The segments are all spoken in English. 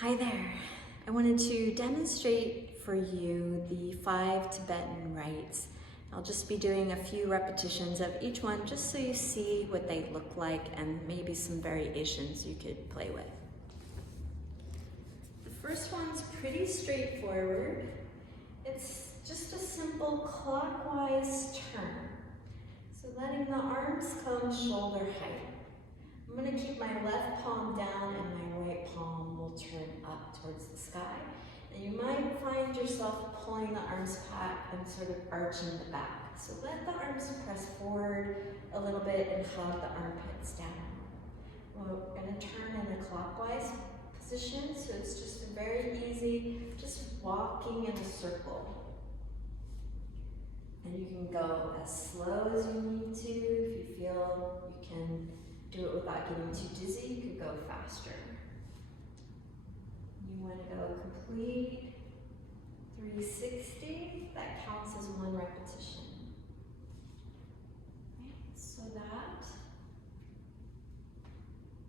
Hi there. I wanted to demonstrate for you the 5 Tibetan rites. I'll just be doing a few repetitions of each one just so you see what they look like and maybe some variations you could play with. The first one's pretty straightforward. It's just a simple clockwise turn. So letting the arms come shoulder height. I'm going to keep my left palm down and my right palm will turn up towards the sky. And you might find yourself pulling the arms back and sort of arching the back. So let the arms press forward a little bit and hug the armpits down. We're going to turn in a clockwise position, so it's just very easy, just walking in a circle. And you can go as slow as you need to. If you feel you can do it without getting too dizzy, you could go faster. You want to go complete 360, that counts as one repetition. Right, so that,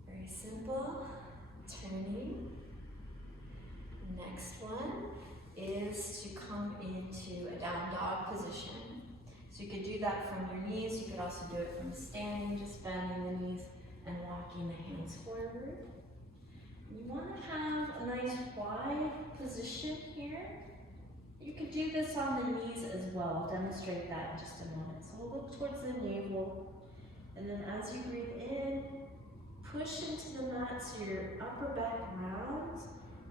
very simple, turning. Next one is to come into a down dog position. So you could do that from your knees, you could also do it from standing, just bending the knees and walking the hands forward. You want to have a nice wide position here. You could do this on the knees as well. I'll demonstrate that in just a moment. So we'll look towards the navel, and then as you breathe in, push into the mat so your upper back rounds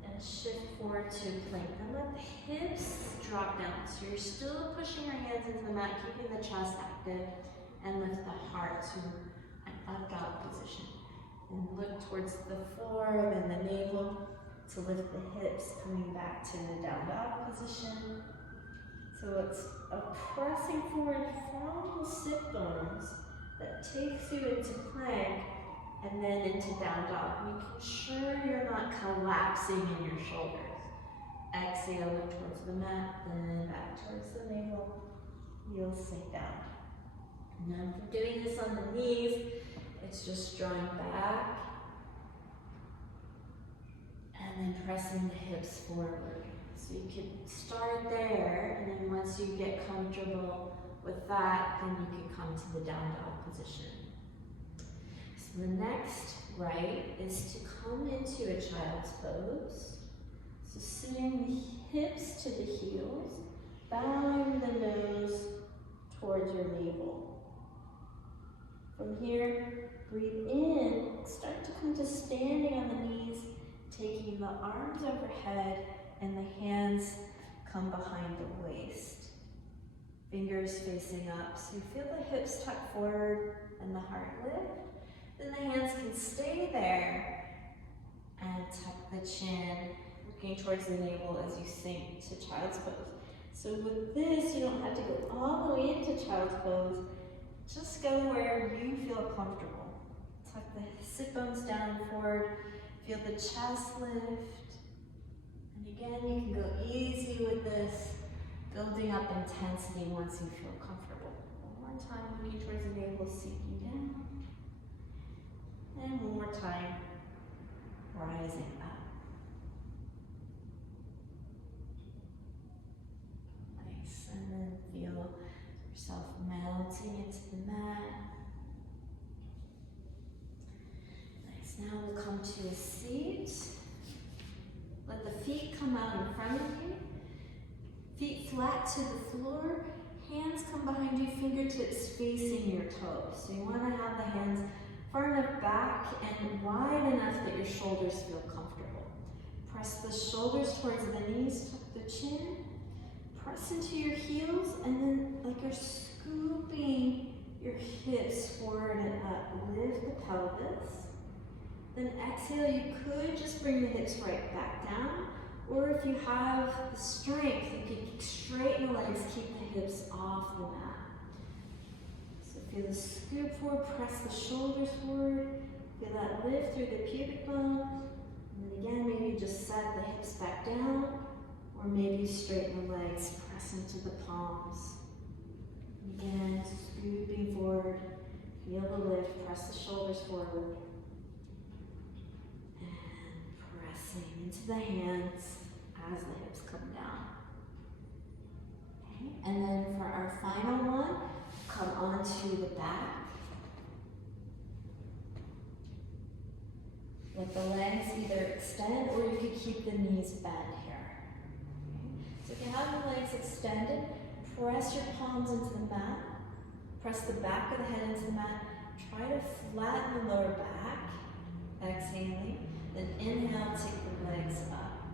and shift forward to plank. Then let the hips drop down. So you're still pushing your hands into the mat, keeping the chest active, and lift the heart to an up dog position. And look towards the floor, then the navel to lift the hips, coming back to the down dog position. So it's a pressing forward from the sit bones that takes you into plank and then into down dog, making sure you're not collapsing in your shoulders. Exhale, look towards the mat, then back towards the navel. You'll sink down. Now, if we're doing this on the knees, it's just drawing back and then pressing the hips forward. So you can start there, and then once you get comfortable with that, then you can come to the down dog position. So the next right is to come into a child's pose. So sitting the hips to the heels, bowing the nose towards your navel. From here, breathe in, start to come to standing on the knees, taking the arms overhead and the hands come behind the waist. Fingers facing up, so you feel the hips tuck forward and the heart lift. Then the hands can stay there and tuck the chin, looking towards the navel as you sink to child's pose. So with this, you don't have to go all the way into child's pose. Just go where you feel comfortable. Tuck the sit bones down and forward. Feel the chest lift. And again, you can go easy with this, building up intensity once you feel comfortable. One more time, looking towards the navel, sinking down. And one more time, rising up. Nice, and then feel yourself melting into the mat. Nice, now we'll come to a seat. Let the feet come out in front of you. Feet flat to the floor. Hands come behind you, fingertips facing your toes. So you want to have the hands far enough back and wide enough that your shoulders feel comfortable. Press the shoulders towards the knees, tuck the chin. Press into your heels, and then like you're scooping your hips forward and up. Lift the pelvis. Then exhale, you could just bring the hips right back down, or if you have the strength, you could straighten the legs, keep the hips off the mat. So feel the scoop forward, press the shoulders forward, feel that lift through the pubic bone, and then again, maybe just set the hips back down, or maybe straighten the legs, press into the palms. Again, scooping forward, feel the lift, press the shoulders forward, and pressing into the hands as the hips come down. Okay, and then for our final one, come onto the back. Let the legs either extend or you could keep the knees bent here. Okay. So if you have your legs extended, press your palms into the mat. Press the back of the head into the mat. Try to flatten the lower back. Exhaling. Then inhale, take the legs up.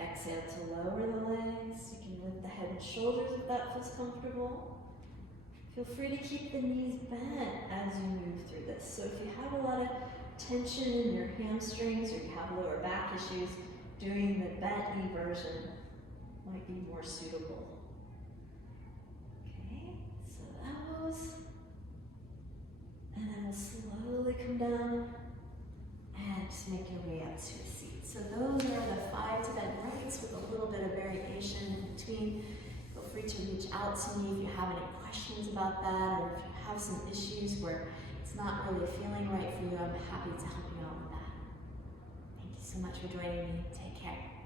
Exhale to lower the legs. You can lift the head and shoulders if that feels comfortable. Feel free to keep the knees bent as you move through this. So if you have a lot of tension in your hamstrings or you have lower back issues, doing the bent knee version might be more suitable. Okay, so elbows. And then we'll slowly come down and just make your way up to a seat. So those are the 5 Tibetan Rites with a little bit of variation in between. Feel free to reach out to me if you have any questions about that, or if you have some issues where it's not really feeling right for you. I'm happy to help you out with that. Thank you so much for joining me. Take care.